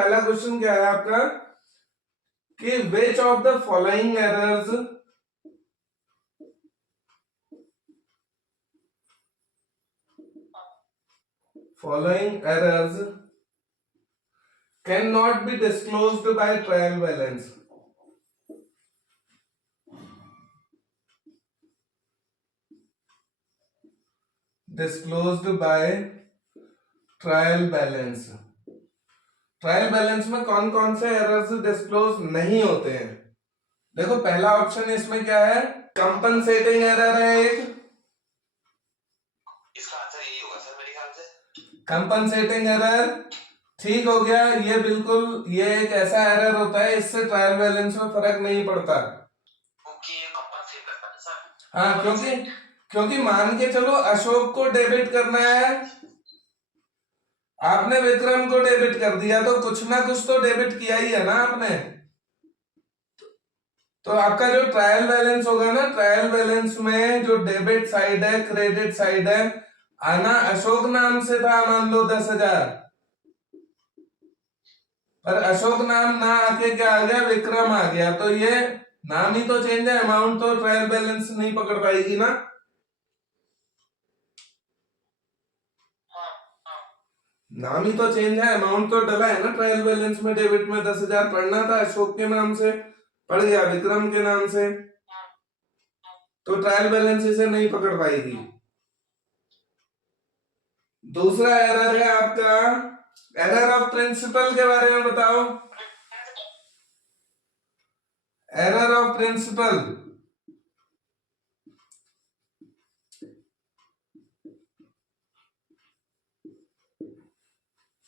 पहला क्वेश्चन क्या है आपका कि which of the following errors can not be disclosed by trial balance. Disclosed by trial balance. Trial balance में कौन कौन से एरर्स डिस्क्लोज नहीं होते हैं? देखो पहला ऑप्शन इसमें क्या है, कंपनसेटिंग एरर है एक, इसका आंसर यही होगा सर मेरे ख्याल से। कंपनसेटिंग एरर ठीक हो गया, ये बिल्कुल ये एक ऐसा एरर होता है इससे ट्रायल बैलेंस में फर्क नहीं पड़ता। ओके, कंपनसेट करता है सर। हाँ, क्योंकि मान के चलो अशोक को डेबिट करना है, आपने विक्रम को डेबिट कर दिया तो कुछ ना कुछ तो डेबिट किया ही है ना आपने। तो आपका जो ट्रायल बैलेंस होगा ना, ट्रायल बैलेंस में जो डेबिट साइड है, क्रेडिट साइड है, आना अशोक नाम से था मान लो 10,000, पर अशोक नाम ना आके क्या आ गया, विक्रम आ गया, तो ये नाम ही तो चेंज है, अमाउंट तो ट्रायल बैलेंस नहीं पकड़ पाएगी ना। नाम ही तो चेंज है, अमाउंट तो डला है ना ट्रायल बैलेंस में। डेबिट में 10,000 पढ़ना था अशोक के नाम से, पड़ गया विक्रम के नाम से, तो ट्रायल बैलेंस इसे नहीं पकड़ पाएगी। दूसरा एरर है आपका एरर ऑफ प्रिंसिपल के बारे में बताओ। एरर ऑफ प्रिंसिपल,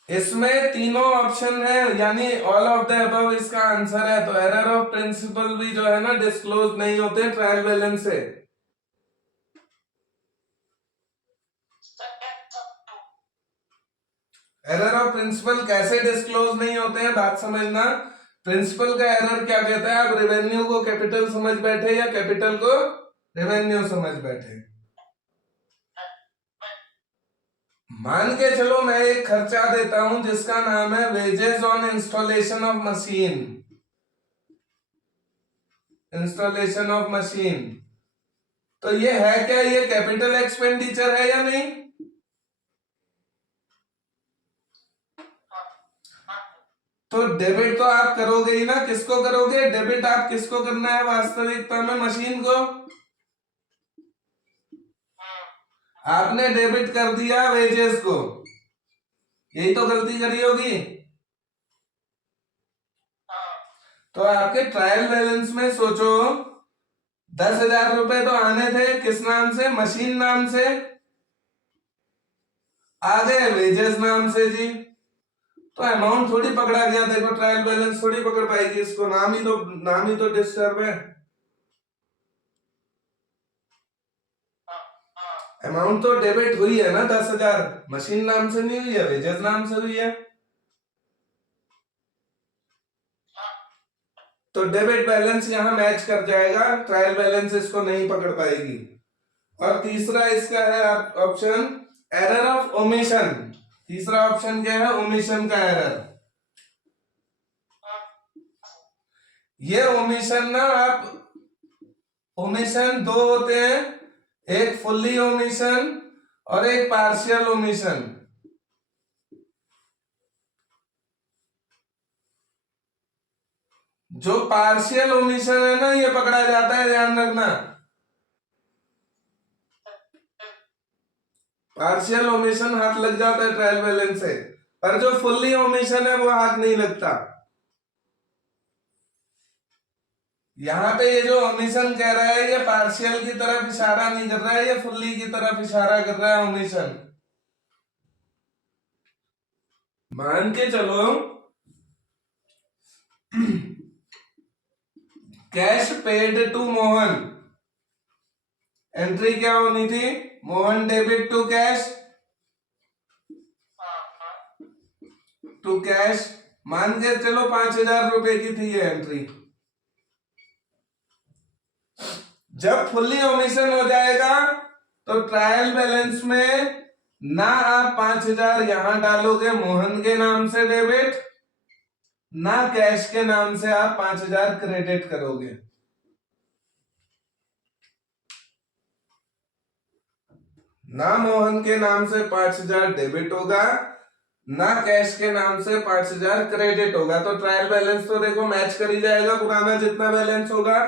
इसमें तीनों ऑप्शन है, यानी ऑल ऑफ द अबव इसका आंसर है। तो एरर ऑफ प्रिंसिपल भी जो है ना डिस्क्लोज नहीं होते ट्रायल बैलेंस से। एरर ऑफ प्रिंसिपल कैसे डिस्क्लोज नहीं होते हैं, बात समझना। प्रिंसिपल का एरर क्या कहता है, आप रेवेन्यू को कैपिटल समझ बैठे या कैपिटल को रेवेन्यू समझ बैठे। मान के चलो मैं एक खर्चा देता हूं जिसका नाम है wages on installation of machine, installation of machine, तो ये है क्या, ये कैपिटल एक्सपेंडिचर है या नहीं? तो डेबिट तो आप करोगे ही ना, किसको करोगे डेबिट, आप किसको करना है वास्तविकता में, मशीन को। आपने डेबिट कर दिया वेजेस को, यही तो गलती करी होगी। तो आपके ट्रायल बैलेंस में सोचो 10,000 रुपए तो आने थे, किस नाम से, मशीन नाम से, आ गए वेजेस नाम से जी, तो अमाउंट थोड़ी पकड़ा गया। देखो ट्रायल बैलेंस थोड़ी पकड़ पाएगी इसको, नाम ही तो डिस्टर्ब है। अमाउंट तो डेबिट हुई है ना 10,000, मशीन नाम से नहीं हुई है, वेजेस नाम से हुई है, तो डेबिट बैलेंस यहां मैच कर जाएगा, ट्रायल बैलेंस इसको नहीं पकड़ पाएगी। और तीसरा इसका है ऑप्शन एरर ऑफ ओमिशन। तीसरा ऑप्शन क्या है, ओमिशन का एरर। ये ओमिशन ना, आप ओमिशन दो होते हैं, एक फुल्ली ओमिशन और एक पार्शियल ओमिशन। जो पार्शियल ओमिशन है ना, ये पकड़ा जाता है, ध्यान रखना। पार्शियल ओमिशन हाथ लग जाता है ट्रायल बैलेंस से, पर जो फुल्ली ओमिशन है वो हाथ नहीं लगता। यहाँ पे ये जो ओमिशन कह रहा है, ये पार्शियल की तरफ इशारा नहीं कर रहा है, ये फुल्ली की तरफ इशारा कर रहा है ओमिशन। मान के चलो cash paid to Mohan, entry क्या होनी थी, Mohan debit to cash, to cash, मान के चलो 5,000 रुपए की थी ये एंट्री। जब फुल्ली ओमिशन हो जाएगा तो ट्रायल बैलेंस में ना आप 5,000 यहां डालोगे मोहन के नाम से डेबिट, ना कैश के नाम से आप 5,000 क्रेडिट करोगे। ना मोहन के नाम से 5,000 डेबिट होगा, ना कैश के नाम से 5,000 क्रेडिट होगा। तो ट्रायल बैलेंस तो देखो मैच कर ही जाएगा, पुराना जितना बैलेंस होगा,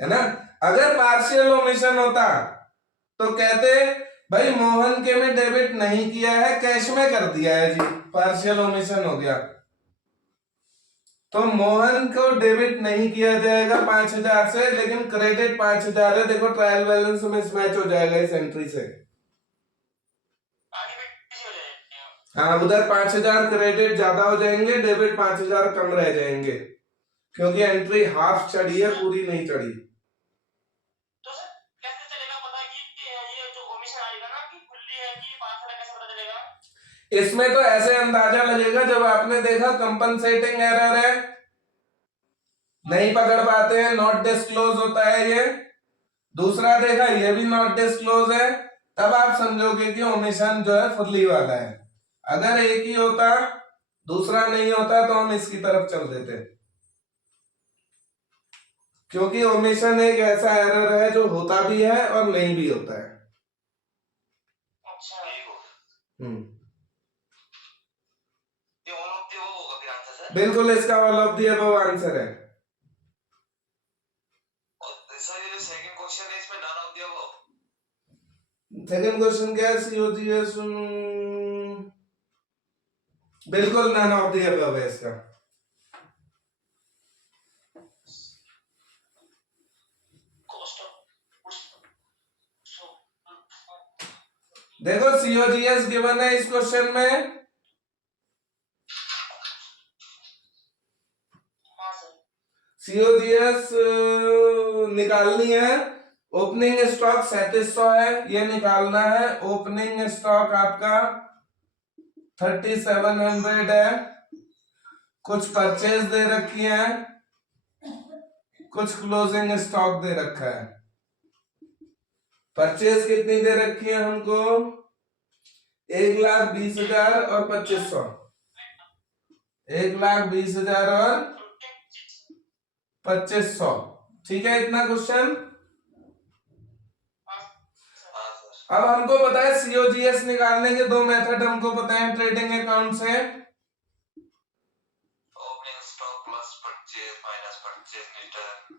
है ना। अगर पार्शियल ओमिशन होता तो कहते भाई मोहन के में डेबिट नहीं किया है, कैश में कर दिया है जी, पार्शियल ओमिशन हो गया। तो मोहन को डेबिट नहीं किया जाएगा 5,000 से, लेकिन क्रेडिट 5,000 है। देखो ट्रायल बैलेंस मिसमैच हो जाएगा इस एंट्री से। हाँ, उधर 5,000 क्रेडिट ज्यादा हो जाएंगे, डेबिट 5,000 कम रह जाएंगे, क्योंकि एंट्री हाफ चढ़ी है, पूरी नहीं चढ़ी। तो सर कैसे चलेगा पता कि ये जो ओमिशन आएगा ना कि खुली है कि 5,000 कैसे पता चलेगा? इसमें तो ऐसे अंदाजा लगेगा जब आपने देखा कंपनसेटिंग एरर है, नहीं पकड़ पाते हैं, नॉट डिस्क्लोज होता है ये। दूसरा देखा ये भी नॉट डिस्क्लोज है, तब आप समझोगे कि ओमिशन जो है फुल्ली वाला है। अगर एक ही होता, दूसरा नहीं होता, तो हम इसकी तरफ चल देते, क्योंकि ओमिशन एक ऐसा एरर है जो होता भी है और नहीं भी होता है। अच्छा ये होगा। ये ऑल ऑफ द वो होगा फिर आंसर सर? बिल्कुल, इसका all of the above answer है। और सर ये सेकंड क्वेश्चन है इसमें none of the above. Second question क्या है? सीओजीएस, बिल्कुल नन ऑफ द अबव है इसका। देखो सीओजीएस गिवन है इस क्वेश्चन में, सीओजीएस निकालनी है। ओपनिंग स्टॉक 3700 है, ये निकालना है। ओपनिंग स्टॉक आपका 3700 है। कुछ परचेज दे रखी है, कुछ क्लोजिंग स्टॉक दे रखा है। परचेज कितनी दे रखी है हमको? 1,20,000 और 2,500। 1,20,000 और 2,500, ठीक है इतना क्वेश्चन। अब हमको पता है सीओजीएस निकालने के दो मेथड हमको पता है ट्रेडिंग अकाउंट से। Opening stock plus purchase minus purchase return.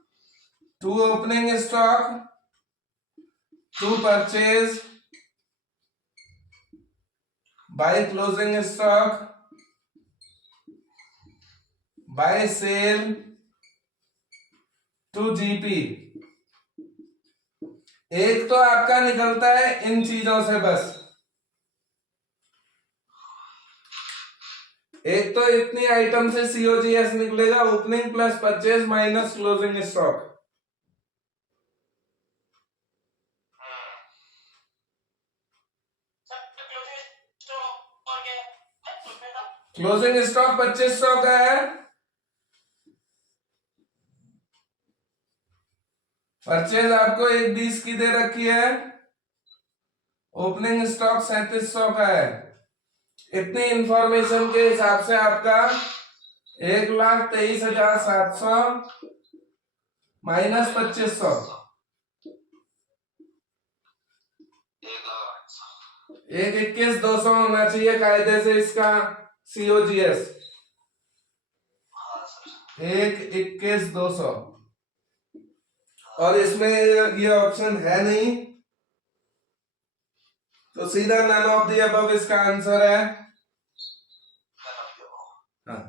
To opening stock, to purchase by closing stock by sale to GP. एक तो आपका निकलता है इन चीजों से बस, एक तो इतनी आइटम से सीओजीएस निकलेगा, opening plus purchase minus closing stock. Closing stock 2,500 का है, परचेज आपको 1,20 की दे रखी है, ओपनिंग स्टॉक 3700 का है। इतनी इंफॉर्मेशन के हिसाब से आपका 1,23,700 माइनस 2,500 1,21,200 होना चाहिए कायदे से इसका सीओजीएस। 1,21,200, और इसमें ये ऑप्शन है नहीं, तो सीधा नन ऑफ द अबव इसका आंसर है। हाँ,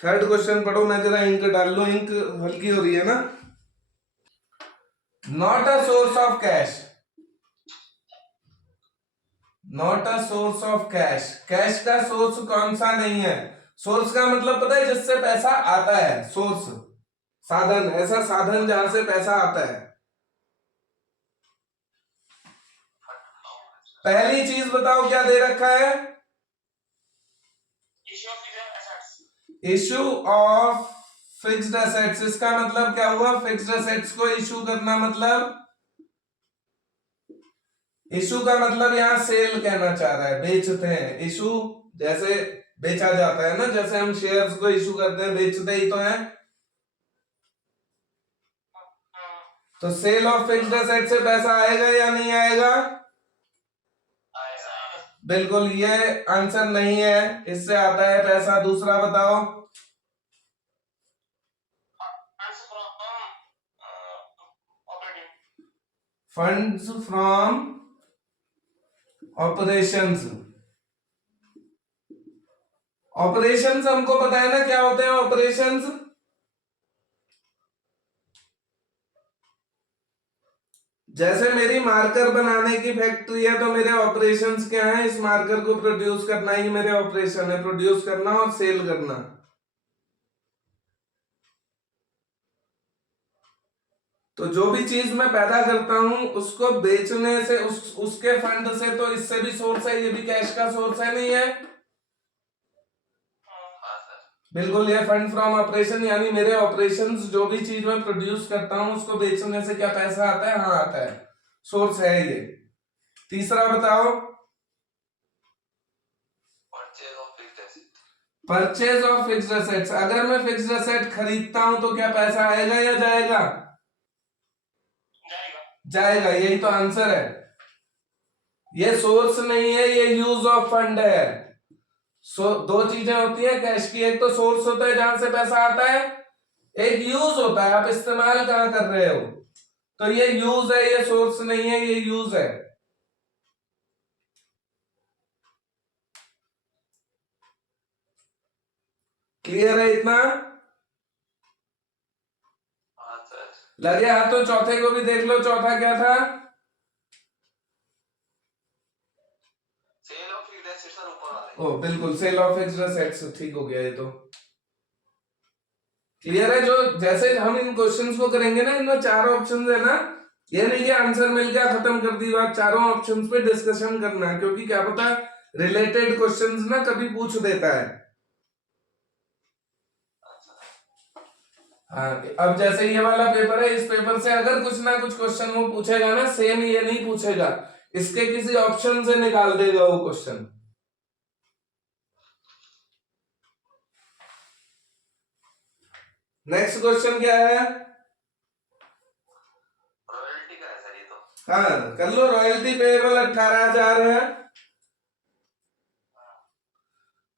थर्ड क्वेश्चन पढ़ो, मैं जरा इंक डाल लूं, इंक हल्की हो रही है ना। Not a source of cash, not a source of cash. Cash का सोर्स कौन सा नहीं है? सोर्स का मतलब पता है जिससे पैसा आता है, सोर्स साधन, ऐसा साधन जहां से पैसा आता है। पहली चीज बताओ क्या दे रखा है? Issue of fixed assets. इसका मतलब क्या हुआ? फिक्स्ड एसेट्स को इशू करना, मतलब इशू का मतलब यहां सेल कहना चाह रहा है, बेचते हैं। इशू जैसे बेचा जाता है ना, जैसे हम शेयर्स को इशू करते हैं, बेचते ही तो हैं। तो सेल ऑफ फिक्स्ड एसेट से पैसा आएगा या नहीं आएगा? बिल्कुल, ये आंसर नहीं है, इससे आता है पैसा। दूसरा बताओ। Funds from operations. ऑपरेशंस हमको पता है ना क्या होते हैं ऑपरेशंस। जैसे मेरी मार्कर बनाने की फैक्ट्री है, तो मेरे ऑपरेशंस क्या हैं? इस मार्कर को प्रोड्यूस करना ही मेरे ऑपरेशन है, प्रोड्यूस करना और सेल करना। तो जो भी चीज मैं पैदा करता हूं उसको बेचने से, उसके फंड से, तो इससे भी सोर्स है, ये भी कैश का सोर्स है, नहीं है? बिल्कुल, ये फंड फ्रॉम ऑपरेशन, यानी मेरे ऑपरेशंस, जो भी चीज मैं प्रोड्यूस करता हूं उसको बेचने से क्या पैसा आता है? हाँ आता है, सोर्स है ये। तीसरा बताओ। Purchase of fixed assets. अगर मैं फिक्स्ड एसेट खरीदता हूं तो क्या पैसा आएगा या जाएगा? जाएगा, यही तो आंसर है। ये सोर्स नहीं है, ये यूज ऑफ फंड है। दो चीजें होती है कैश की, एक तो सोर्स होता है जहां से पैसा आता है, एक यूज होता है, आप इस्तेमाल कहां कर रहे हो। तो ये यूज है, ये सोर्स नहीं है, ये यूज है। क्लियर है इतना? लगे हाथ तो चौथे को भी देख लो। चौथा क्या था? सेल ऑफ फिक्स्ड एसेट्स और ऊपर वाले। ओ बिल्कुल, सेल ऑफ फिक्स्ड एसेट्स, ठीक हो गया ये तो। क्लियर है? जो जैसे हम इन क्वेश्चंस को करेंगे ना, इनमें चार ऑप्शंस है ना, ये नहीं कि आंसर मिल गया खत्म कर दी बात, चारों ऑप्शंस पे डिस्कशन करना है, क्योंकि क्या पता रिलेटेड क्वेश्चंस ना कभी पूछ देता है। हाँ, अब जैसे ये वाला पेपर है, इस पेपर से अगर कुछ ना कुछ क्वेश्चन वो पूछेगा ना, सेम ये नहीं पूछेगा, इसके किसी ऑप्शन से निकाल देगा वो क्वेश्चन। नेक्स्ट क्वेश्चन क्या है? रॉयल्टी का है सर ये तो। हाँ कर लो। रॉयल्टी पेएबल 18,000 है।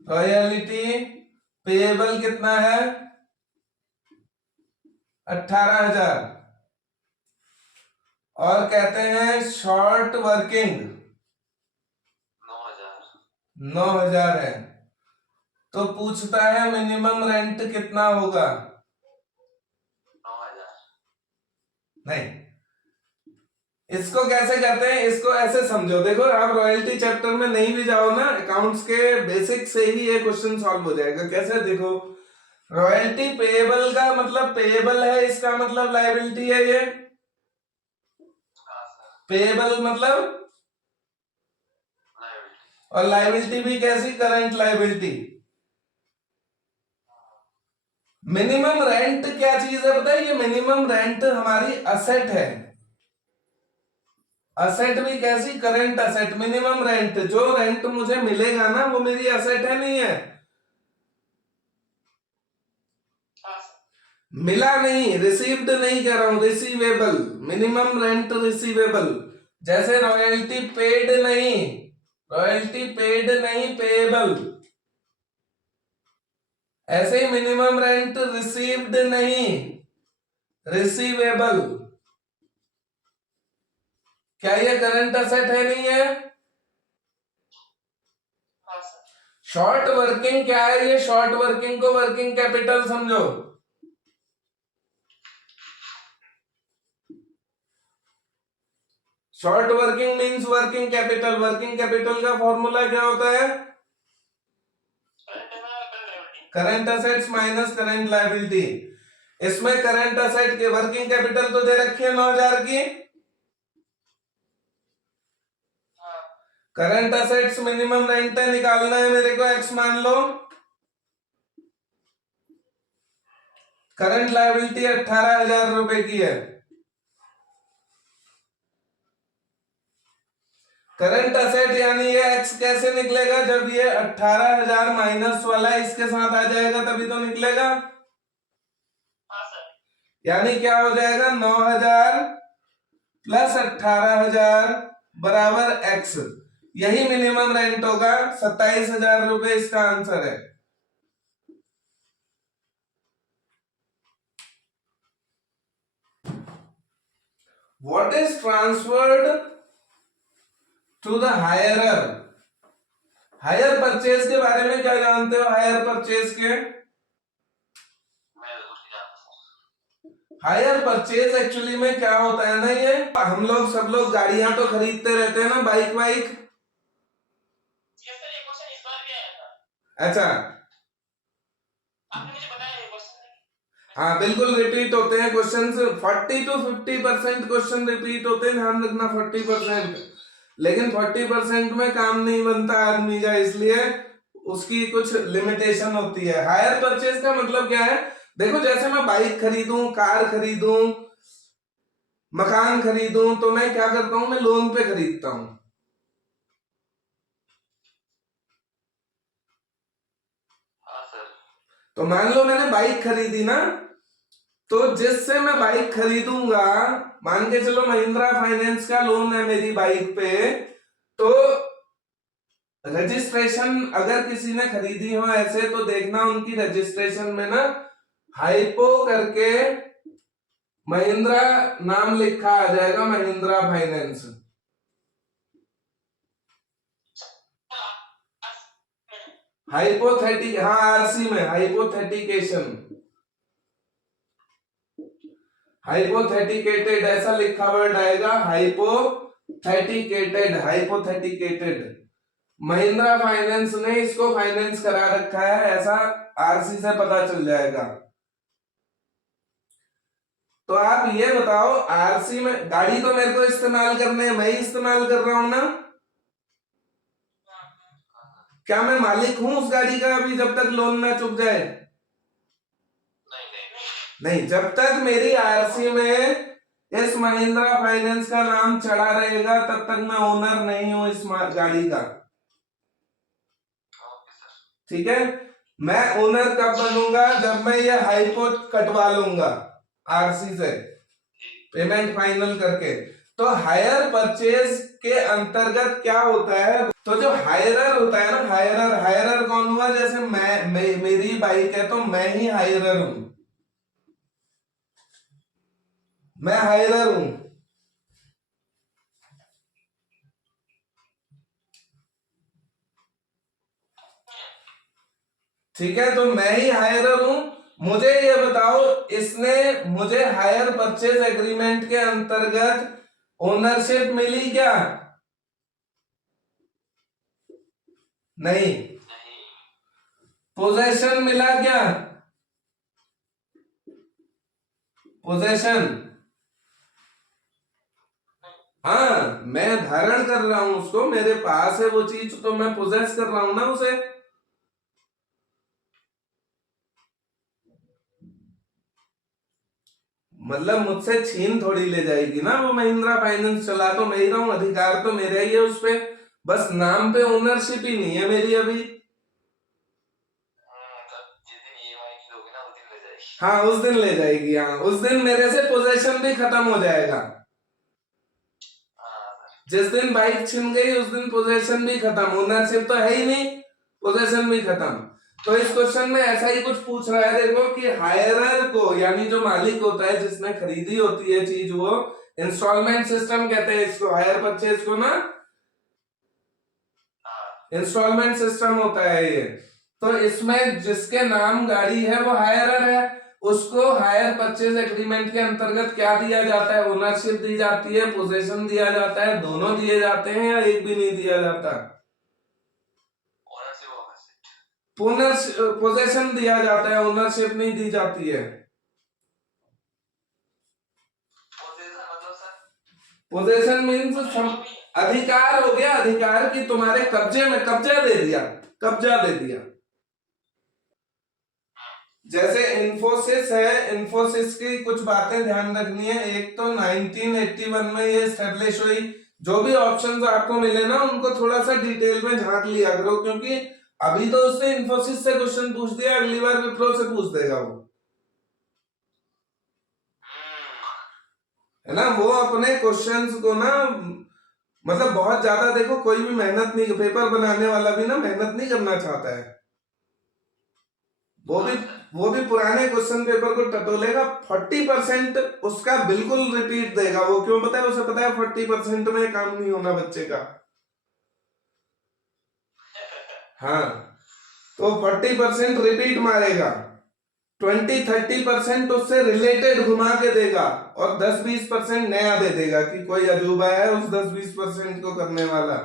रॉयल्टी पेएबल कितना है? 18,000। और कहते हैं शॉर्ट वर्किंग 9,000 है। तो पूछता है मिनिमम रेंट कितना होगा? 9,000। नहीं, इसको कैसे करते हैं, इसको ऐसे समझो। देखो, आप रॉयल्टी चैप्टर में नहीं भी जाओ ना, अकाउंट्स के बेसिक से ही ये क्वेश्चन सॉल्व हो जाएगा। कैसे? देखो, रॉयल्टी पेएबल का मतलब पेएबल है, इसका मतलब लायबिलिटी है ये। पेएबल मतलब, और लायबिलिटी भी कैसी? Current liability. मिनिमम रेंट क्या चीज है पता है? ये मिनिमम रेंट हमारी असेट है। असेट भी कैसी? Current asset. मिनिमम रेंट, जो रेंट मुझे मिलेगा ना, वो मेरी असेट है, नहीं है? मिला नहीं, रिसीव्ड नहीं कह रहा हूं, रिसीवेबल। Minimum rent receivable. जैसे रॉयल्टी पेड नहीं, रॉयल्टी पेड नहीं, पेएबल। ऐसे ही मिनिमम रेंट रिसीव्ड नहीं, रिसीवेबल। क्या ये करंट असेट है, नहीं है? शॉर्ट वर्किंग क्या है? ये शॉर्ट वर्किंग को वर्किंग कैपिटल समझो। Short working means working capital. Working capital का फॉर्मूला क्या होता है? Current assets minus current liability. इसमें करंट असेट के वर्किंग कैपिटल तो दे रखी है 9,000 की। करंट असेट्स मिनिमम रेंट है, निकालना है मेरे को, एक्स मान लो। करंट लायबिलिटी 18,000 रुपए की है। करंट असेट यानी ये एक्स कैसे निकलेगा, जब ये 18,000 माइनस वाला इसके साथ आ जाएगा तभी तो निकलेगा। हाँ सर। यानी क्या हो जाएगा, 9,000 प्लस 18,000 बराबर एक्स। यही मिनिमम रेंट होगा, 27,000 रुपए इसका आंसर है। What is transferred to the hirer? Hire purchase के बारे में क्या जानते हो, हायर परचेज के? मैं तो कुछ नहीं जानता सर। हायर परचेज एक्चुअली में क्या होता है ना, ये हम लोग सब लोग गाड़ियां तो खरीदते रहते हैं ना, बाइक वाइक। यस सर, ये क्वेश्चन इस बार भी आया था। अच्छा, आपने मुझे बताया ये क्वेश्चन। हाँ बिल्कुल रिपीट होते हैं क्वेश्चंस, 40 to 50% क्वेश्चन रिपीट होते हैं, ध्यान रखना 40%। लेकिन 40% में काम नहीं बनता आदमी का, इसलिए उसकी कुछ लिमिटेशन होती है। हायर परचेज का मतलब क्या है, देखो जैसे मैं बाइक खरीदूं, कार खरीदूं, मकान खरीदूं, तो मैं क्या करता हूं, मैं लोन पे खरीदता हूं। हाँ सर। तो मान लो मैंने बाइक खरीदी ना, तो जिससे मैं बाइक खरीदूंगा, मान के चलो महिंद्रा फाइनेंस का लोन है मेरी बाइक पे, तो रजिस्ट्रेशन अगर किसी ने खरीदी हो ऐसे, तो देखना उनकी रजिस्ट्रेशन में ना हाइपो करके महिंद्रा नाम लिखा आ जाएगा, महिंद्रा फाइनेंस। हाइपोथेटिक, हाँ आरसी में हाइपोथेटिकेशन, हाइपोथेटिकेटेड ऐसा लिखा वर्ड आएगा, हाइपोथेटिकेटेड, हाइपोथेटिकेटेड। महिंद्रा फाइनेंस ने इसको फाइनेंस करा रखा है, ऐसा आरसी से पता चल जाएगा। तो आप ये बताओ, आरसी में गाड़ी तो मेरे को इस्तेमाल करने है, मैं ही इस्तेमाल कर रहा हूं ना, क्या मैं मालिक हूं उस गाड़ी का अभी, जब तक लोन ना चुक जाए? नहीं, जब तक मेरी आरसी में इस महिंद्रा फाइनेंस का नाम चढ़ा रहेगा तब तक मैं ओनर नहीं हूं इस गाड़ी का। ठीक है, मैं ओनर कब बनूंगा, जब मैं ये हाइपो कटवा लूंगा आरसी से, पेमेंट फाइनल करके। तो हायर परचेज के अंतर्गत क्या होता है, तो जो हायरर होता है ना, हायरर, हायरर कौन हुआ, जैसे मेरी बाइक है तो मैं ही हायरर हूं, मैं हायरर हूं। ठीक है, तो मैं ही हायरर हूं। मुझे ये बताओ, इसने मुझे हायर परचेज एग्रीमेंट के अंतर्गत ओनरशिप मिली क्या? नहीं। पोजेशन मिला क्या? पोजेशन, हाँ मैं धारण कर रहा हूं उसको, मेरे पास है वो चीज, तो मैं पोजेस कर रहा हूं ना उसे। मतलब मुझसे छीन थोड़ी ले जाएगी ना वो, महिंद्रा फाइनेंस चला तो मैं ही रहा हूं, अधिकार तो मेरा ही है उस पे, बस नाम पे ओनरशिप ही नहीं है मेरी अभी। हाँ उस दिन ले जाएगी, हाँ उस दिन मेरे से पोजेशन भी खत्म हो जाएगा। जिस दिन बाइक छिन गई उस दिन पोजेशन भी खत्म, ओनरशिप तो है ही नहीं, पोजेशन भी खत्म। तो इस क्वेश्चन में ऐसा ही कुछ पूछ रहा है, देखो कि हायरर को, यानी जो मालिक होता है जिसने खरीदी होती है चीज, वो इंस्टॉलमेंट सिस्टम कहते हैं इसको, हायर परचेज को ना इंस्टॉलमेंट सिस्टम होता है ये। तो इसमें जिसके नाम गाड़ी है वो हायरर है, उसको हायर परचेज एग्रीमेंट के अंतर्गत क्या दिया जाता है, ओनरशिप दी जाती है, पोजेशन दिया जाता है, दोनों दिए जाते हैं या एक भी नहीं दिया जाता? पोजेशन दिया जाता है, ओनरशिप नहीं दी जाती है। पोजेशन मीन्स अधिकार हो गया, अधिकार की तुम्हारे कब्जे में, कब्जा दे दिया, कब्जा दे दिया। जैसे इन्फोसिस है, इन्फोसिस की कुछ बातें ध्यान रखनी है। एक तो 1981 में ये स्टेब्लिश हुई, जो भी ऑप्शंस आपको मिले ना उनको थोड़ा सा डिटेल में झांक लिया करो, क्योंकि अभी तो उसने इन्फोसिस से क्वेश्चन पूछ दिया, अगली बार विप्रो से पूछ देगा वो, है ना। वो अपने क्वेश्चंस को ना मतलब बहुत ज्यादा, देखो कोई भी मेहनत नहीं, पेपर बनाने वाला भी ना मेहनत नहीं करना चाहता है, वो भी पुराने क्वेश्चन पेपर को टटोलेगा, 40% उसका बिल्कुल रिपीट देगा वो। क्यों पता है? उसे पता है 40% में काम नहीं होना बच्चे का। हाँ, तो 40% रिपीट मारेगा, 20-30% उससे रिलेटेड घुमा के देगा, और 10-20% नया दे देगा कि कोई अजूबा है उस 10-20% को करने वाला।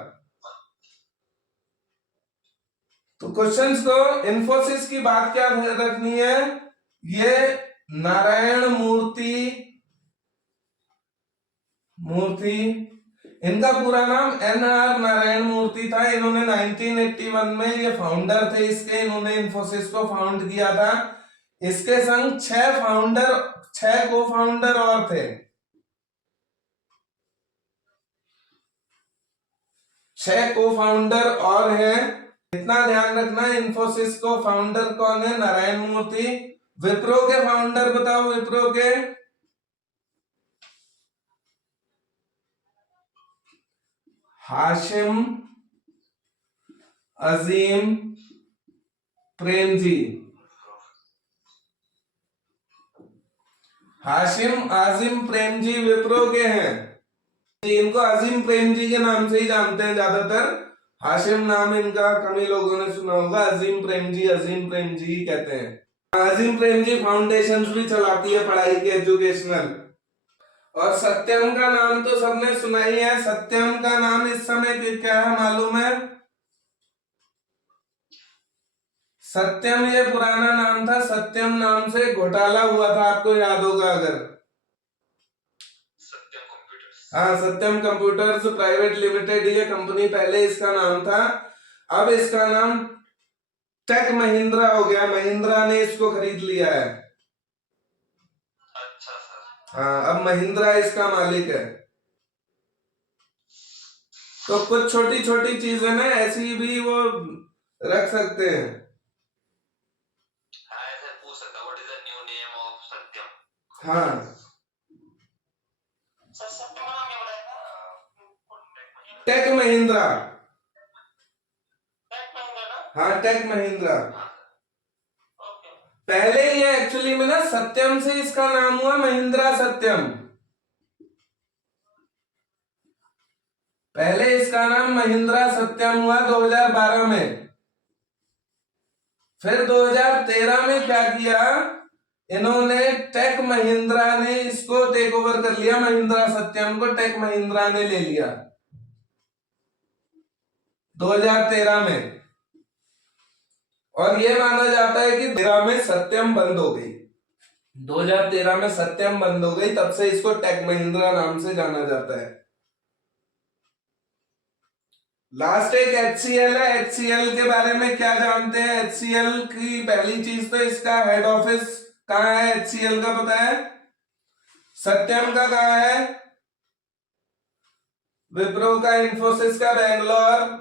तो क्वेश्चंस को, इन्फोसिस की बात क्या रखनी है, ये नारायण मूर्ति, इनका पूरा नाम NR नारायण मूर्ति था। इन्होंने 1981 में, ये फाउंडर थे इसके, इन्होंने इन्फोसिस को फाउंड किया था। इसके संग 6 को फाउंडर और थे, 6 को फाउंडर और हैं। इतना ध्यान रखना, इन्फोसिस को फाउंडर कौन है? नारायण मूर्ति। विप्रो के फाउंडर बताओ, विप्रो के? हाशिम अजीम प्रेमजी। हाशिम आजिम प्रेमजी विप्रो के हैं। इनको अजीम प्रेमजी के नाम से ही जानते हैं ज्यादातर, हाशिम नाम इनका कम ही लोगों ने सुना होगा, अजीम प्रेमजी कहते हैं। अजीम प्रेमजी फाउंडेशंस भी चलाती है पढ़ाई के, एजुकेशनल। और सत्यम का नाम तो सबने सुना ही है। सत्यम का नाम इस समय क्या है मालूम है? सत्यम ये पुराना नाम था, सत्यम नाम से घोटाला हुआ था, आपको याद होगा अगर। हाँ, सत्यम कंप्यूटर्स प्राइवेट लिमिटेड ये कंपनी पहले इसका नाम था। अब इसका नाम टेक महिंद्रा हो गया, महिंद्रा ने इसको खरीद लिया है। अच्छा सर। हाँ, अब महिंद्रा इसका मालिक है। तो कुछ छोटी छोटी चीजें ना ऐसी भी वो रख सकते हैं। हाँ, टेक महिंद्रा। हाँ, टेक महिंद्रा। पहले ये एक्चुअली में ना सत्यम से इसका नाम हुआ महिंद्रा सत्यम। पहले इसका नाम महिंद्रा सत्यम हुआ 2012 में। फिर 2013 में क्या किया इन्होंने, टेक महिंद्रा ने इसको टेक ओवर कर लिया, महिंद्रा सत्यम को टेक महिंद्रा ने ले लिया 2013 में। और यह माना जाता है कि 2013 में सत्यम बंद हो गई, 2013 में सत्यम बंद हो गई, तब से इसको टेक महिंद्रा नाम से जाना जाता है। लास्ट एक HCL है। HCL के बारे में क्या जानते हैं? HCL की पहली चीज तो इसका हेड ऑफिस कहाँ है? HCL का पता है? सत्यम का कहाँ है? विप्रो का, इन्फोसिस का बैंगलोर,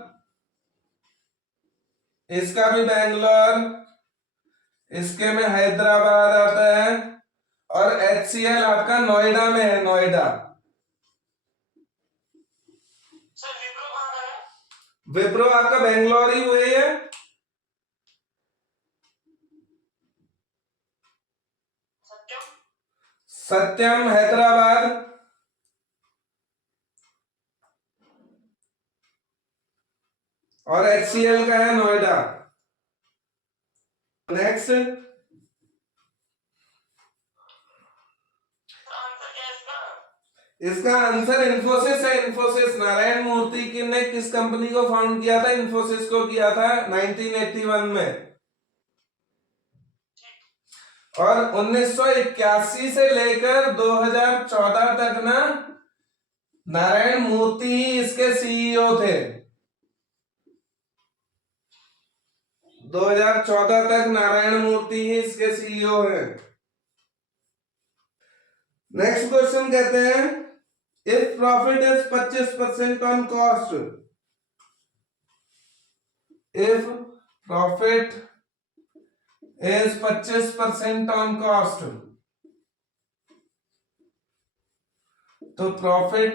इसका भी बैंगलोर, इसके में हैदराबाद आता है, और HCL आपका नोएडा में है, नोएडा। विप्रो आपका बेंगलोर ही हुई है। सत्यम हैदराबाद, और HCL का है नोएडा। नेक्स्ट, इसका आंसर इन्फोसिस है। इन्फोसिस, नारायण मूर्ति की ने किस कंपनी को फाउंड किया था? इन्फोसिस को किया था 1981 में। और 1981 से लेकर 2014 तक ना नारायण मूर्ति ही इसके CEO थे। 2014 तक नारायण मूर्ति ही इसके CEO हैं। नेक्स्ट क्वेश्चन कहते हैं, if profit is 25% on cost, if profit is 25% on cost, तो प्रॉफिट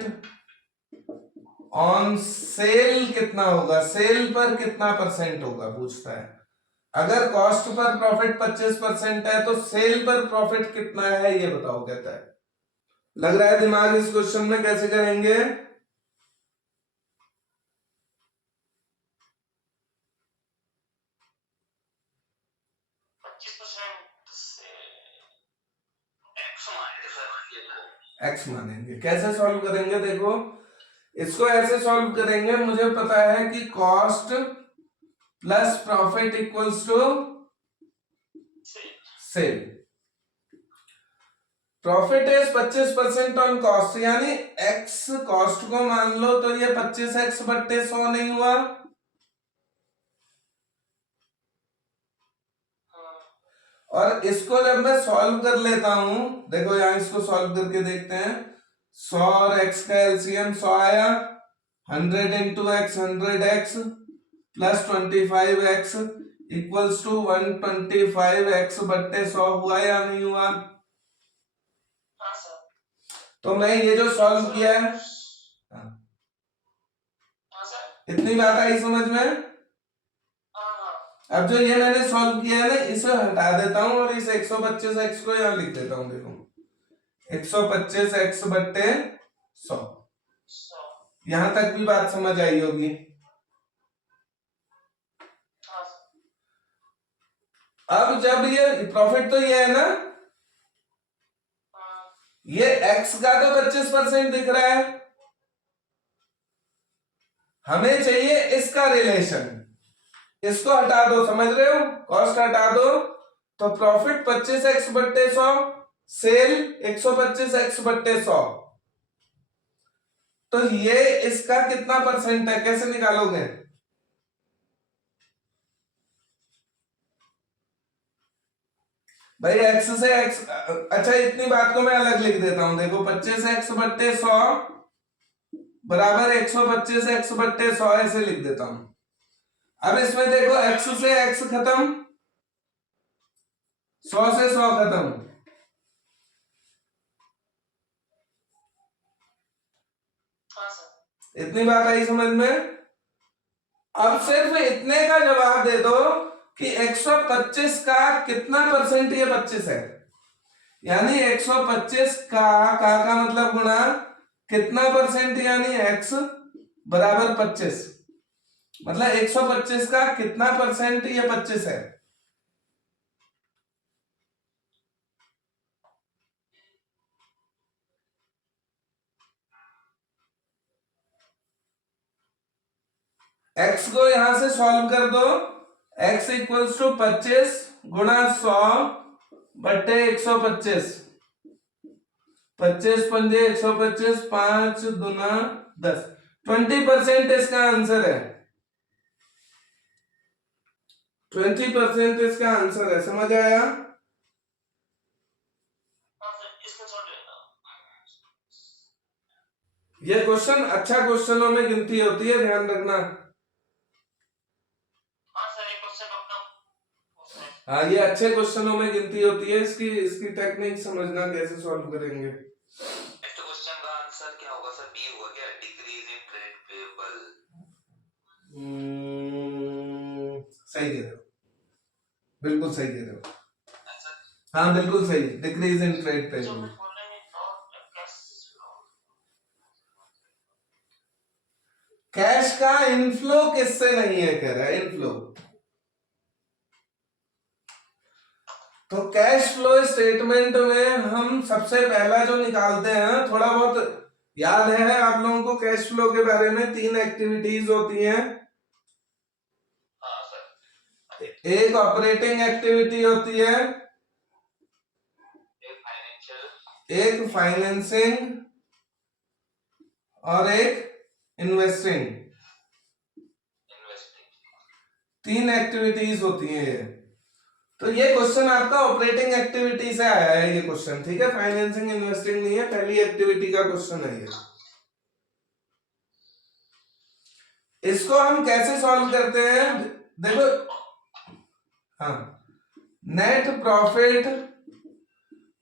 ऑन सेल कितना होगा, सेल पर कितना परसेंट होगा पूछता है। अगर कॉस्ट पर प्रॉफिट 25% है तो सेल पर प्रॉफिट कितना है ये बताओ, कहता है। लग रहा है दिमाग इस क्वेश्चन में कैसे करेंगे? एक्स मानेंगे। कैसे सॉल्व करेंगे? देखो इसको ऐसे सॉल्व करेंगे, मुझे पता है कि cost plus profit equals to sale. Profit is 25% on cost, यानी एक्स कॉस्ट को मान लो तो ये 25x/100 नहीं हुआ? और इसको जब मैं सॉल्व कर लेता हूं, देखो यहां इसको सॉल्व करके देखते हैं। 100 और x का एलसीएम 100 आया, 100 into X 100x plus 25x equals to 125x/100 हुआ या नहीं हुआ? तो मैं ये जो सॉल्व किया है, इतनी बात आई समझ में? अब जो ये मैंने सॉल्व किया है ना, इसे हटा देता हूं और इस 125x को यहां लिख देता हूं। देखो 125x/100, यहां तक भी बात समझ आई होगी। अब जब ये प्रॉफिट तो ये है ना, ये x का तो 25% दिख रहा है, हमें चाहिए इसका रिलेशन। इसको हटा दो, समझ रहे हो? कॉस्ट हटा दो तो प्रॉफिट 25x/100, सेल 125x/100, तो ये इसका कितना परसेंट है, कैसे निकालोगे? भाई x से x, अच्छा इतनी बात को मैं अलग लिख देता हूं। देखो 25x/100 बराबर 125x/100 ऐसे लिख देता हूं। अब इसमें देखो x से x खत्म, 100 से 100 खत्म, इतनी बात आई समझ में? अब सिर्फ इतने का जवाब दे दो कि 125 का कितना परसेंट ये 25 है, यानी 125 का मतलब गुणा कितना परसेंट, यानी x बराबर 25, मतलब 125 का कितना परसेंट ये 25 है। x को यहां से सॉल्व कर दो, x इक्वल्स टू 25 गुणा 100/125, 25 पंजे 125, 5 दूना 10, 20% इसका आंसर है। 20% इसका आंसर है, समझ आया? ये क्वेश्चन अच्छा क्वेश्चनों में गिनती होती है, ध्यान रखना। हाँ ये अच्छे क्वेश्चनों में गिनती होती है, इसकी टेक्निक समझना कैसे सॉल्व करेंगे। नेक्स्ट क्वेश्चन का आंसर क्या होगा सर? बी होगा क्या? Decrease in trade payable. सही कह रहे हो, बिल्कुल सही कह रहे हो। हाँ बिल्कुल सही, decrease in trade payable. Cash का इनफ्लो किससे नहीं है, कह रहा है इनफ्लो। तो कैश फ्लो स्टेटमेंट में हम सबसे पहला जो निकालते हैं, थोड़ा बहुत याद है आप लोगों को कैश फ्लो के बारे में? 3 एक्टिविटीज होती हैं। एक ऑपरेटिंग एक्टिविटी होती है, एक फाइनेंसिंग और एक इन्वेस्टिंग। 3 एक्टिविटीज होती हैं ये। तो ये क्वेश्चन आपका ऑपरेटिंग एक्टिविटी से आया है ये क्वेश्चन, ठीक है? फाइनेंसिंग इन्वेस्टिंग नहीं है, पहली एक्टिविटी का क्वेश्चन है ये। इसको हम कैसे सॉल्व करते हैं, देखो, हाँ, नेट प्रॉफिट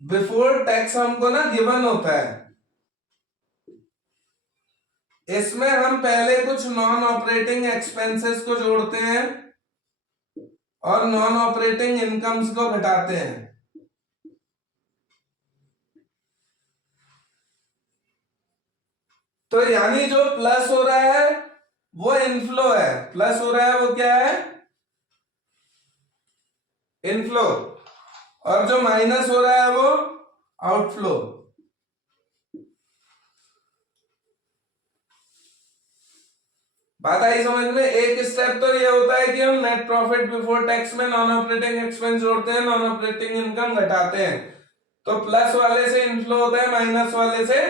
बिफोर टैक्स हमको ना गिवन होता है, इसमें हम पहले कुछ नॉन ऑपरेटिंग एक्सपेंसेस को जोड़ते हैं और नॉन ऑपरेटिंग इनकम्स को घटाते हैं। तो यानी जो प्लस हो रहा है वो इनफ्लो है, प्लस हो रहा है वो क्या है, इनफ्लो, और जो माइनस हो रहा है वो आउटफ्लो। बात आई समझ में। एक स्टेप तो ये होता है कि हम नेट प्रॉफिट बिफोर टैक्स में नॉन ऑपरेटिंग एक्सपेंस जोड़ते हैं, नॉन ऑपरेटिंग इनकम घटाते हैं, तो प्लस वाले से इनफ्लो होता है, माइनस वाले से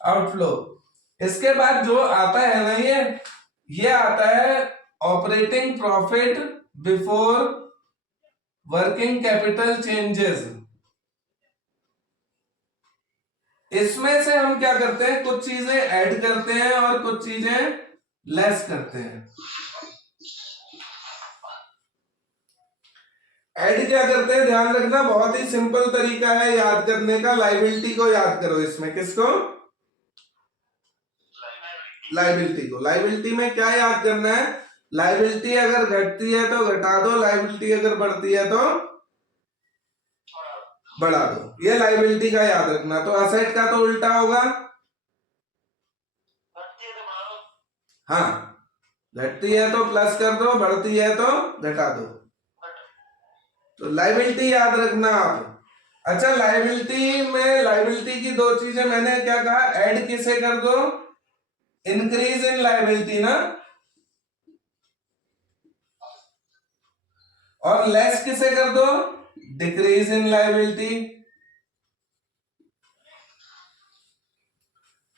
आउटफ्लो। इसके बाद जो आता है ना, ये आता है operating profit before working capital changes. इसमें से हम क्या करते हैं, कुछ चीजें ऐड करते हैं और कुछ चीजें लेस करते हैं। ऐड क्या करते हैं, ध्यान रखना, बहुत ही सिंपल तरीका है याद करने का। लायबिलिटी को याद करो इसमें। किसको? लायबिलिटी को। लायबिलिटी में क्या याद करना है, लायबिलिटी अगर घटती है तो घटा दो, लायबिलिटी अगर बढ़ती है तो बढ़ा दो। ये लायबिलिटी का याद रखना। तो असेट का तो उल्टा होगा, हाँ, घटती है तो प्लस कर दो, बढ़ती है तो घटा दो। तो लायबिलिटी याद रखना आप। अच्छा, लायबिलिटी में, लायबिलिटी की दो चीजें मैंने क्या कहा, ऐड किसे कर दो, इंक्रीज इन लायबिलिटी ना, और लेस किसे कर दो, डिक्रीज इन लायबिलिटी।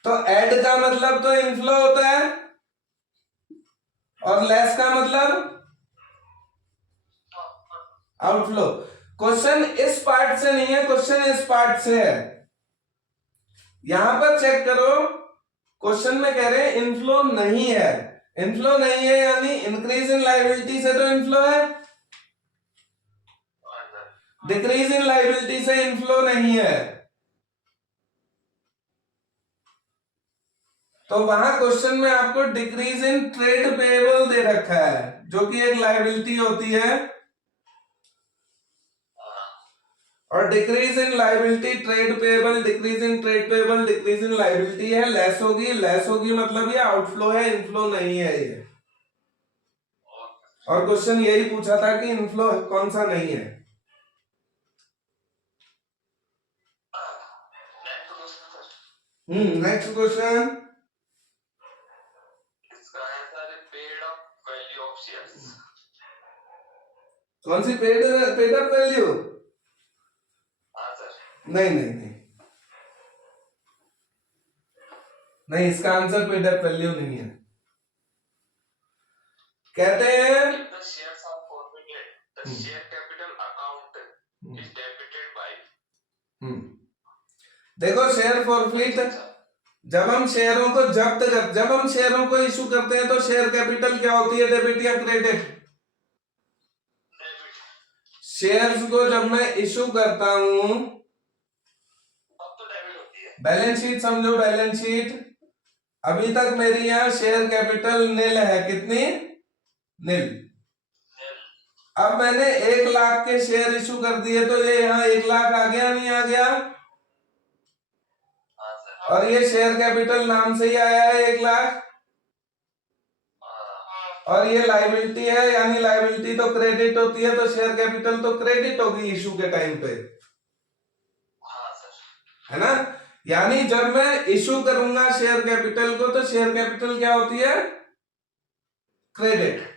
तो ऐड का मतलब तो इनफ्लो होता है और लेस का मतलब आउटफ्लो। क्वेश्चन इस पार्ट से नहीं है, क्वेश्चन इस पार्ट से है। यहां पर चेक करो, क्वेश्चन में कह रहे हैं इनफ्लो नहीं है। इनफ्लो नहीं है यानी इंक्रीज इन लायबिलिटी से तो इनफ्लो है, डिक्रीज इन लायबिलिटी से इनफ्लो नहीं है। तो वहां क्वेश्चन में आपको डिक्रीज इन ट्रेड पेएबल दे रखा है, जो कि एक लायबिलिटी होती है, और decrease in liability trade payable, decrease in trade payable, decrease in liability है, लेस होगी। लेस होगी मतलब ये आउटफ्लो है, इनफ्लो नहीं है ये। और क्वेश्चन यही पूछा था कि इनफ्लो कौन सा नहीं है। Next question. इसका आंसर है paid up value of shares. कौन सी पेड पेड अप वैल्यू? हाँ सर। नहीं नहीं नहीं नहीं, इसका आंसर पेड अप वैल्यू नहीं है। कहते हैं If the shares are forfeited, the share capital account is debited by। देखो, शेयर फॉरफिट, जब हम शेयरों को जब हम शेयरों को इशू करते हैं तो शेयर कैपिटल क्या होती है, डेबिट या क्रेडिट? शेयर्स को जब मैं इशू करता हूं, अब तो डेबिट होती है। बैलेंस शीट समझो, बैलेंस शीट, अभी तक मेरी यहाँ शेयर कैपिटल नील है। कितनी? नील। अब मैंने 1 लाख के शेयर इशू कर दिए, तो ये यहाँ 1 लाख आ गया, नहीं आ गया? और ये शेयर कैपिटल नाम से ही आया है 1 लाख, और ये लायबिलिटी है, यानी लायबिलिटी तो क्रेडिट होती है, तो शेयर कैपिटल तो क्रेडिट होगी इशू के टाइम पे, है ना। यानी जब मैं इशू करूंगा शेयर कैपिटल को, तो शेयर कैपिटल क्या होती है, क्रेडिट।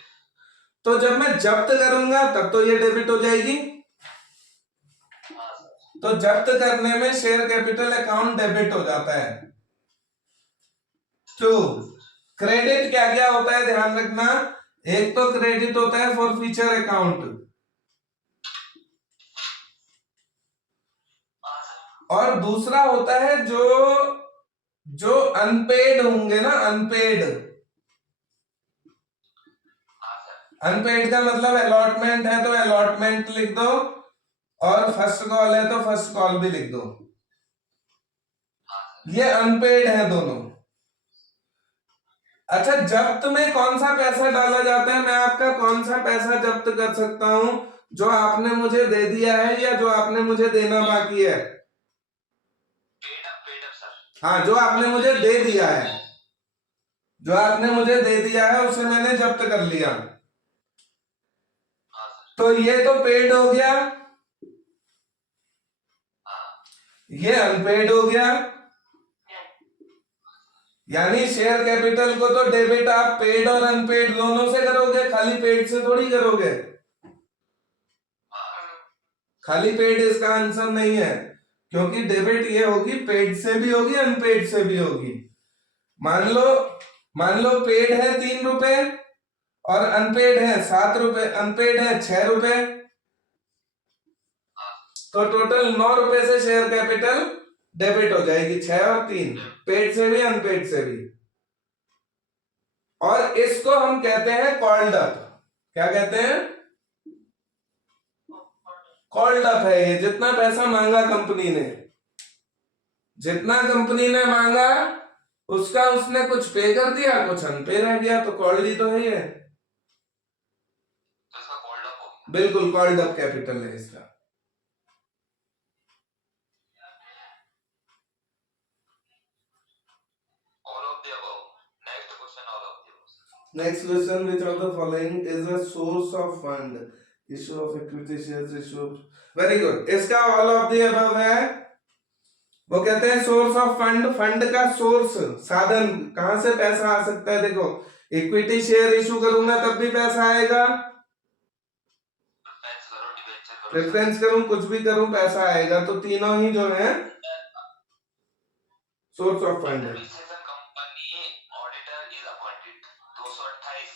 तो जब मैं जब्त करूंगा तब तो ये डेबिट हो जाएगी। तो जब्त करने में शेयर कैपिटल अकाउंट डेबिट हो जाता है। तो क्रेडिट क्या क्या होता है ध्यान रखना, एक तो क्रेडिट होता है फॉर फ्यूचर अकाउंट, और दूसरा होता है जो अनपेड होंगे ना, अनपेड, अनपेड का मतलब अलॉटमेंट है तो अलॉटमेंट लिख दो, और फर्स्ट कॉल है तो फर्स्ट कॉल भी लिख दो। ये अनपेड है दोनों। अच्छा, जब्त में कौन सा पैसा डाला जाता है? मैं आपका कौन सा पैसा जब्त कर सकता हूं? जो आपने मुझे दे दिया है या जो आपने मुझे देना बाकी है? Paid up sir. हाँ, जो आपने मुझे दे दिया है, जो आपने मुझे दे दिया है उसे मैंने जब्त कर लिया, हाँ सर। तो ये तो पेड हो गया, हाँ। ये अनपेड हो गया। यानी शेयर कैपिटल को तो डेबिट आप पेड और अनपेड दोनों से करोगे, खाली पेड से थोड़ी करोगे। खाली पेड इसका आंसर नहीं है, क्योंकि डेबिट ये होगी पेड से भी होगी अनपेड से भी होगी। मान लो पेड है 3 रुपए और अनपेड है 7 रुपए, अनपेड है 6 रुपए, तो टोटल 9 रुपए से शेयर कैपिटल डेबिट हो जाएगी, 6 और 3, पेड से भी अनपेड से भी। और इसको हम कहते हैं कॉल्ड अप। क्या कहते हैं? कॉल्ड अप है ये। जितना पैसा मांगा कंपनी ने, जितना कंपनी ने मांगा उसका उसने कुछ पे कर दिया, कुछ अनपे रह गया, तो कॉल्ड ही तो है ये। तो इसका कॉल्ड अप हो गया। बिल्कुल कॉल्ड अप कैपिटल है इसका। All of the above. Next question, all of the above. Next question, which of the following is a source of fund? Issue of equity shares, issue of... Very good. इसका all of the above है। वो कहते हैं source of fund, fund का source, साधन, कहां से पैसा आ सकता है। देखो, इक्विटी शेयर इशू करूंगा तब भी पैसा आएगा, प्रेफरेंस करूं, कुछ भी करूं पैसा आएगा, तो तीनों ही जो है सोर्स ऑफ फंड है। Company auditor is appointed 228।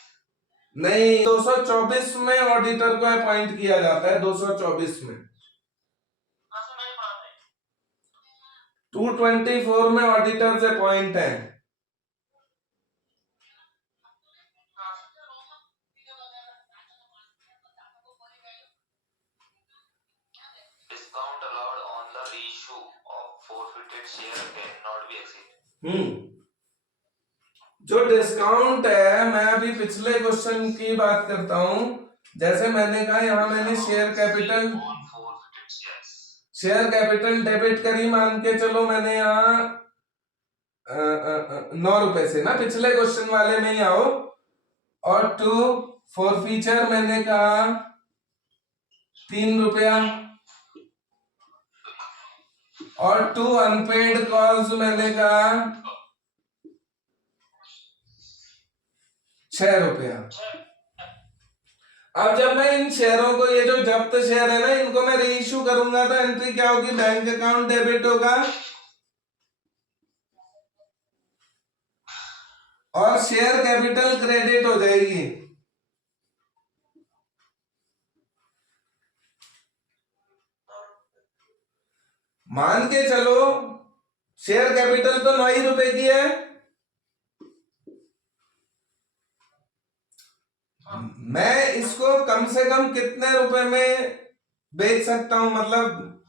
नहीं, 224 में ऑडिटर को अपॉइंट किया जाता है, 224 में। 224 में ऑडिटर से पॉइंट है। Discount allowed on the reissue of forfeited share cannot be exceeded. जो डिस्काउंट है, मैं अभी पिछले क्वेश्चन की बात करता हूं। जैसे मैंने कहा, यहाँ मैंने शेयर कैपिटल डेबिट करी, मान के चलो मैंने यहाँ 9 रुपए से ना, पिछले क्वेश्चन वाले में ही आओ। और टू फॉरफीचर मैंने कहा 3 रुपया, और 2 अनपेड कॉल्स मैंने कहा 6 रुपया। अब जब मैं इन शेयरों को, ये जो जब्त शेयर है ना, इनको मैं रीइश्यू करूंगा तो एंट्री क्या होगी? बैंक अकाउंट डेबिट होगा और शेयर कैपिटल क्रेडिट हो जाएगी। मान के चलो शेयर कैपिटल तो 9 ही रुपए की है, मैं इसको कम से कम कितने रुपए में बेच सकता हूं? मतलब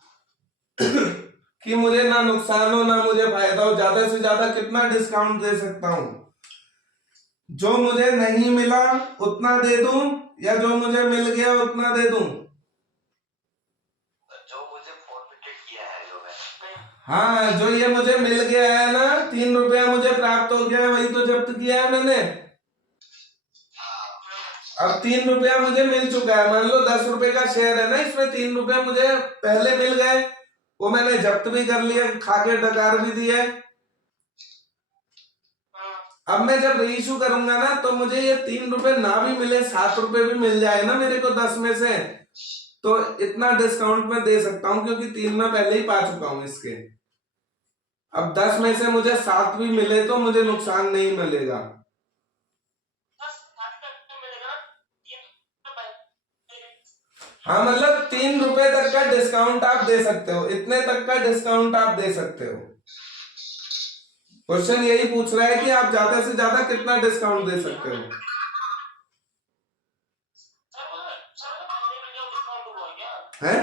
कि मुझे ना नुकसान हो ना मुझे फायदा हो, ज्यादा से ज्यादा कितना डिस्काउंट दे सकता हूं? जो मुझे नहीं मिला उतना दे दूं या जो मुझे मिल गया उतना दे दूं? जो मुझे फॉरफिटेड किया है, जो है। हाँ, जो ये मुझे मिल गया है ना, 3 रुपया मुझे प्राप्त हो गया है, वही तो जब्त किया है मैंने। अब 3 रुपया मुझे मिल चुका है। मान लो 10 रुपए का शेयर है ना, इसमें 3 रुपए मुझे पहले मिल गए, वो मैंने जब्त भी कर लिया, खाके डकार भी दिया। अब मैं जब रीइश्यू करूंगा ना, तो मुझे ये 3 रुपए ना भी मिले, 7 रुपए भी मिल जाए ना मेरे को 10 में से, तो इतना डिस्काउंट मैं दे सकता हूं, क्योंकि 3 में पहले ही पा चुका हूं इसके। अब 10 में से मुझे 7 भी मिले तो मुझे नुकसान नहीं मिलेगा। हाँ, मतलब 3 रुपए तक का डिस्काउंट आप दे सकते हो, इतने तक का डिस्काउंट आप दे सकते हो। क्वेश्चन यही पूछ रहा है कि आप ज्यादा से ज्यादा कितना डिस्काउंट दे सकते हो। है।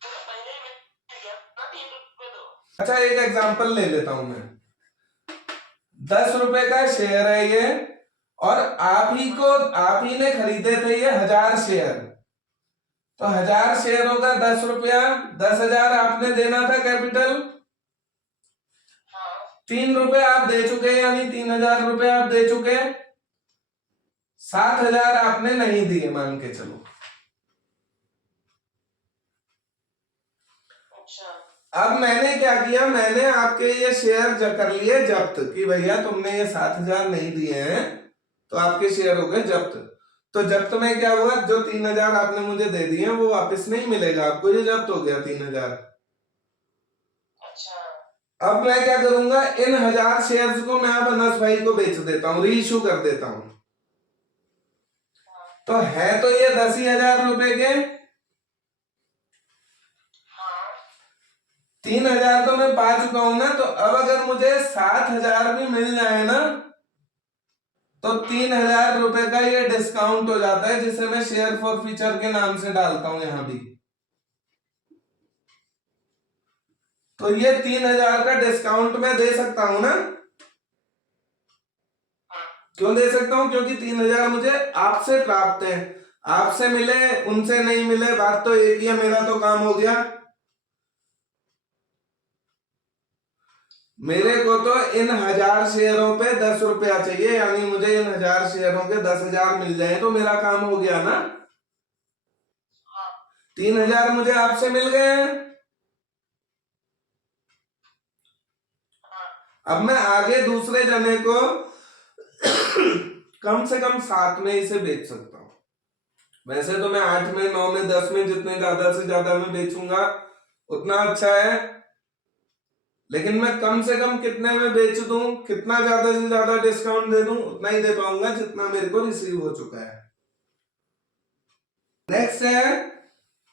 तो पहले ही मिल गया ना 3 रुपए तो। अच्छा एक एग्जांपल ले लेता हूं मैं, 10 रुपए का शेयर है ये, और आप ही ने खरीदे थे ये 1000 शेयर, तो 1000 शेयरों का 10 रुपया, 10,000 आपने देना था कैपिटल, हाँ 3 रुपए आप दे चुके, यानी 3000 रुपए आप दे चुके, 7000 आपने नहीं दिए मान के चलो। अच्छा अब मैंने क्या किया, मैंने आपके ये शेयर कर लिए जब्त कि भैया तुमने ये 7000 नहीं दिए हैं, तो आपके शेयर हो गए जब्त। तो जब्त में क्या हुआ, जो 3000 आपने मुझे दे दिए हैं वो वापस नहीं मिलेगा आपको, ये जब्त हो गया 3000। अच्छा अब मैं क्या करूंगा, इन 1000 शेयर्स को मैं अब अनस भाई को बेच देता हूँ, री इशू कर देता हूं। तो है तो ये 10,000 रुपए के, हाँ 3000 तो मैं पा चुका हूं ना, तो अब अगर मुझे 7000 भी मिल जाए ना, तो 3000 रुपए का ये डिस्काउंट हो जाता है, जिसे मैं शेयर फॉर फ्यूचर के नाम से डालता हूं यहां भी। तो ये 3000 का डिस्काउंट मैं दे सकता हूं ना, क्यों दे सकता हूं, क्योंकि 3000 मुझे आपसे प्राप्त है, आपसे मिले उनसे नहीं मिले बात तो एक ही है, मेरा तो काम हो गया। मेरे को तो इन 1000 शेयरों पे 10 रुपया चाहिए, यानी मुझे इन 1000 शेयरों के 10,000 मिल जाए तो मेरा काम हो गया ना। 3000 मुझे आपसे मिल गए हैं। अब मैं आगे दूसरे जने को कम से कम 7 में इसे बेच सकता हूं। वैसे तो मैं 8 में, 9 में, 10 में, जितने ज्यादा से ज्यादा मैं बेचूंगा उतना अच्छा है, लेकिन मैं कम से कम कितने में बेच दूं, कितना ज्यादा से ज्यादा डिस्काउंट दे दूं, उतना ही दे पाऊंगा जितना मेरे को रिसीव हो चुका है। नेक्स्ट है,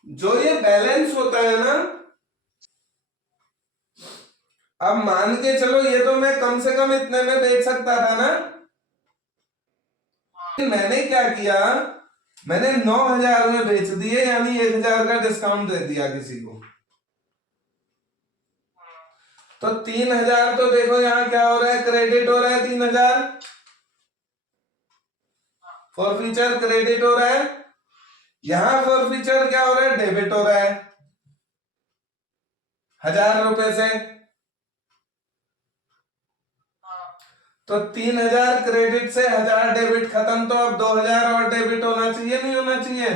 जो ये बैलेंस होता है ना, अब मान के चलो ये तो मैं कम से कम इतने में बेच सकता था ना, मैंने क्या किया, मैंने 9000 में बेच दिए, यानी 1000 का डिस्काउंट दे दिया किसी को। तो 3000 तो देखो यहाँ क्या हो रहा है, क्रेडिट हो रहा है 3000, फॉर फ्यूचर क्रेडिट हो रहा है, यहां फॉर फ्यूचर क्या हो रहा है, डेबिट हो रहा है 1000 रुपए से। तो 3000 क्रेडिट से 1000 डेबिट खत्म, तो अब 2000 और डेबिट होना चाहिए, नहीं होना चाहिए,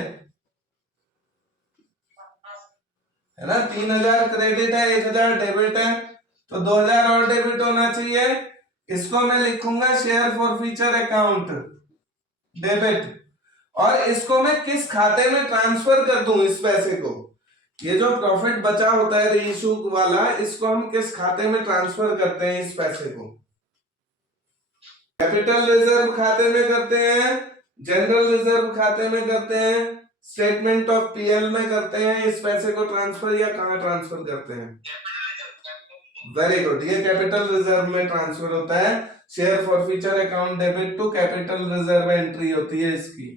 है ना। 3000 क्रेडिट है, 1000 डेबिट है, तो 2000 और डेबिट होना चाहिए। इसको मैं लिखूंगा share for future account debit, और इसको मैं किस खाते में ट्रांसफर कर दूं, इस पैसे को, ये जो प्रॉफिट बचा होता है रीइशू वाला, इसको हम किस खाते में ट्रांसफर करते हैं, इस पैसे को कैपिटल रिजर्व खाते में करते हैं, जनरल रिजर्व खाते में करते हैं, स्टेटमेंट ऑफ पीएल में करते हैं इस पैसे को ट्रांसफर, या कहां ट्रांसफर करते हैं। वेरी गुड, ये कैपिटल रिजर्व में ट्रांसफर होता है। Share for future account debit to capital reserve entry होती है इसकी।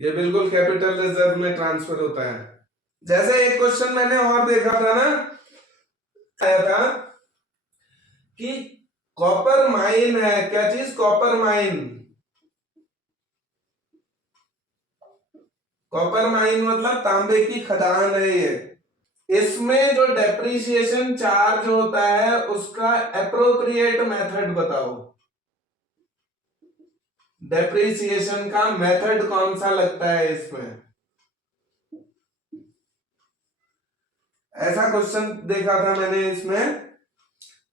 ये बिल्कुल कैपिटल रिजर्व में ट्रांसफर होता है। जैसे एक क्वेश्चन मैंने और देखा था ना, आया था कि कॉपर माइन है, क्या चीज, कॉपर माइन। कॉपर माइन मतलब तांबे की खदान है ये। इसमें जो डेप्रिसिएशन चार्ज होता है उसका एप्रोप्रिएट मेथड बताओ, डेप्रिसिएशन का मेथड कौन सा लगता है इसमें। ऐसा क्वेश्चन देखा था मैंने इसमें,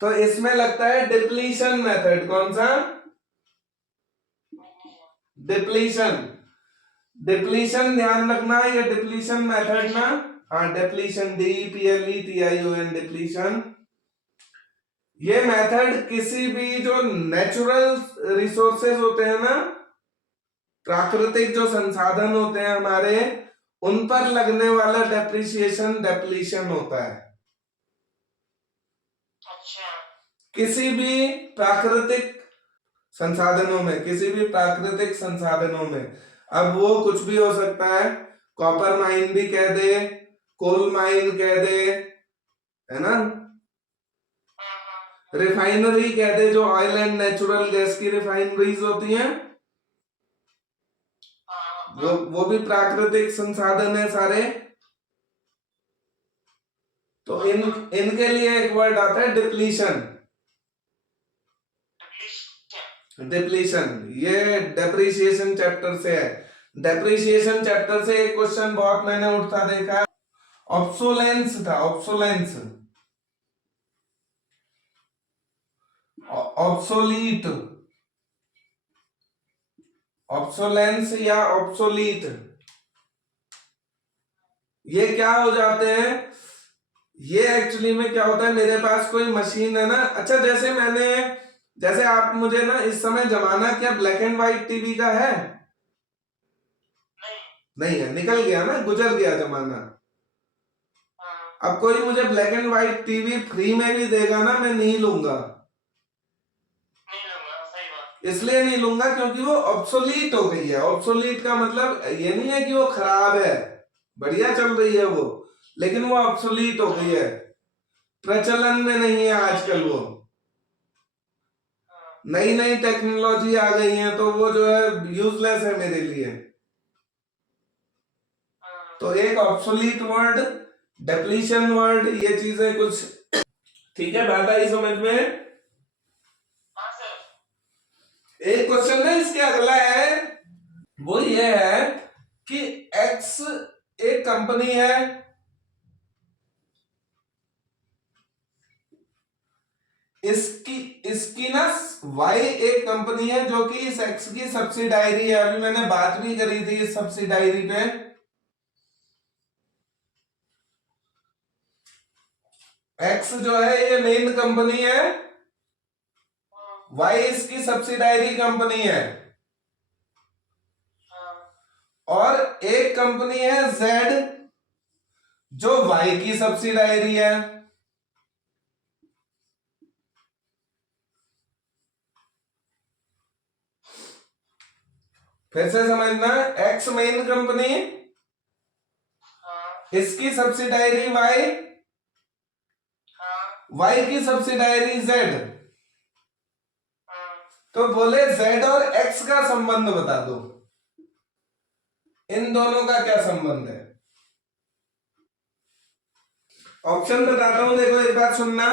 तो इसमें लगता है डिप्लीशन मेथड। कौन सा, डिप्लीशन। डिप्लीशन ध्यान रखना, ये डिप्लीशन मेथड ना, हाँ डिप्लीशन, DEPLETION डिप्लीशन। ये मेथड किसी भी जो नेचुरल रिसोर्सेज होते हैं ना, प्राकृतिक जो संसाधन होते हैं हमारे, उन पर लगने वाला डेप्रिसिएशन डिप्लीशन होता है। अच्छा किसी भी प्राकृतिक संसाधनों में, किसी भी प्राकृतिक संसाधनों में। अब वो कुछ भी हो सकता है, कॉपर माइन भी कह दे, कोल माइन कह दे, है ना, रिफाइनरी कह दे, जो ऑयल एंड नेचुरल गैस की रिफाइनरीज होती हैं, वो भी प्राकृतिक संसाधन है सारे। तो इनके लिए एक वर्ड आता है डिप्लीशन। डिप्लीशन ये डेप्रिसिएशन चैप्टर से है। डेप्रिसिएशन चैप्टर से एक क्वेश्चन बहुत मैंने उठता देखा है, ऑब्सोलेंस था, ऑब्सोलेंस, ऑब्सोलीट, ऑब्सोलेंस या ऑब्सोलीट, ये क्या हो जाते हैं? ये एक्चुअली में क्या होता है, मेरे पास कोई मशीन है ना, अच्छा जैसे आप मुझे ना इस समय जमाना क्या ब्लैक एंड व्हाइट टीवी का है? नहीं है, निकल गया ना, गुजर गया जमाना। अब कोई मुझे black and white TV free में भी देगा ना, मैं नहीं लूंगा। इसलिए नहीं लूंगा क्योंकि वो ऑब्सोलीट हो गई है। ऑब्सोलीट का मतलब ये नहीं है कि वो खराब है, बढ़िया चल रही है वो, लेकिन वो ऑब्सोलीट हो गई है, प्रचलन में नहीं है आजकल वो। नई नई टेक्नोलॉजी आ गई है तो वो जो है यूजलेस है मेरे लिए। तो एक ऑब्सोलीट वर्ड, डेप्लीशन वर्ड, ये चीजें कुछ ठीक है, बात आई समझ में? एक क्वेश्चन है इसके अगला है, वो ये है कि एक्स एक कंपनी है, इसकी ना वाई एक कंपनी है जो कि इस एक्स की सब्सिडायरी है। अभी मैंने बात भी करी थी इस सब्सिडायरी पे। एक्स जो है ये मेन कंपनी है, वाई इसकी सब्सिडायरी कंपनी है, और एक कंपनी है जेड जो वाई की सब्सिडायरी है। फिर से समझना, एक्स मेन कंपनी, इसकी सब्सिडायरी वाई, वाई की सब्सिडायरी जेड। तो बोले जेड और एक्स का संबंध बता दो, इन दोनों का क्या संबंध है? ऑप्शन बताता हूं, देखो एक बात सुनना,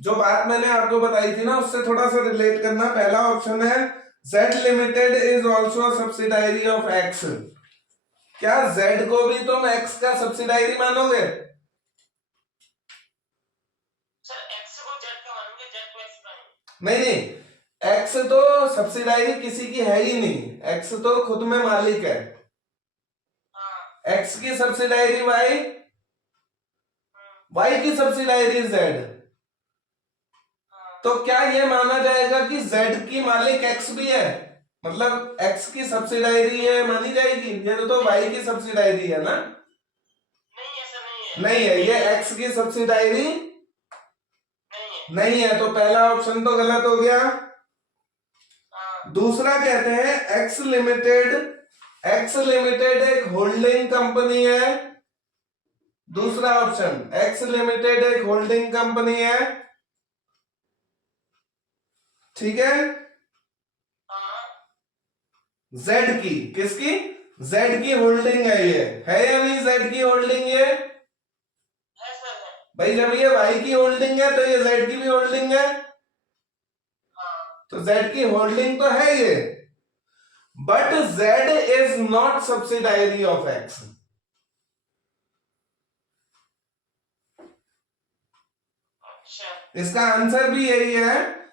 जो बात मैंने आपको बताई थी ना उससे थोड़ा सा रिलेट करना। पहला ऑप्शन है Z limited is also subsidiary of x. क्या जेड को भी तुम एक्स का सब्सिडायरी मानोगे? नहीं, एक्स तो सब्सिडायरी किसी की है ही नहीं, एक्स तो खुद में मालिक है। एक्स की सब्सिडायरी वाई, वाई की सब्सिडायरी जेड। तो क्या ये माना जाएगा कि जेड की मालिक एक्स भी है, मतलब एक्स की सब्सिडायरी है मानी जाएगी? ये तो वाई की सब्सिडायरी है ना। नहीं है, ये एक्स की सब्सिडायरी नहीं है, तो पहला ऑप्शन तो गलत हो गया। दूसरा कहते हैं एक्स लिमिटेड एक होल्डिंग कंपनी है। दूसरा ऑप्शन, एक्स लिमिटेड एक होल्डिंग कंपनी है, ठीक है। जेड की, किसकी? जेड की होल्डिंग है ये, है या नहीं जेड की होल्डिंग ये? भाई जब ये वाई की होल्डिंग है तो ये जेड की भी होल्डिंग है, तो जेड की होल्डिंग तो है ये, but Z is not subsidiary of x. इसका आंसर भी यही है